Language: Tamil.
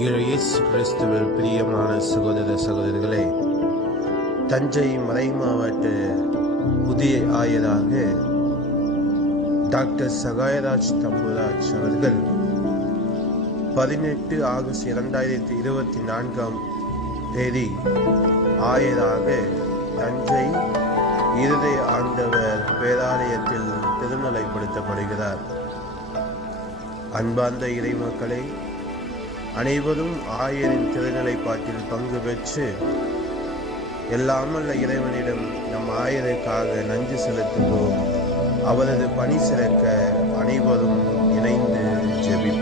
இயேசு கிறிஸ்துவில் பிரியமான சகோதர சகோதரிகளே, தஞ்சை மறைமாவட்ட புதிய ஆயராக டாக்டர் சகாயராஜ் தம்புராஜ் அவர்கள் 18 ஆகஸ்ட் 2024 ஆயராக தஞ்சை இருதய ஆண்டவர் பேராலயத்தில் திருநிலைப்படுத்தப்படுகிறார். அன்பார்ந்த இறைமக்களை, அனைவரும் ஆயரின் திருநிலைப்பாட்டில் பங்கு பெற்று எல்லாமல்ல இறைவனிடம் நம் ஆயருக்காக நன்றி செலுத்துவோம். அவரது பணி சிறக்க அனைவரும் இணைந்து ஜெபிப்போம்.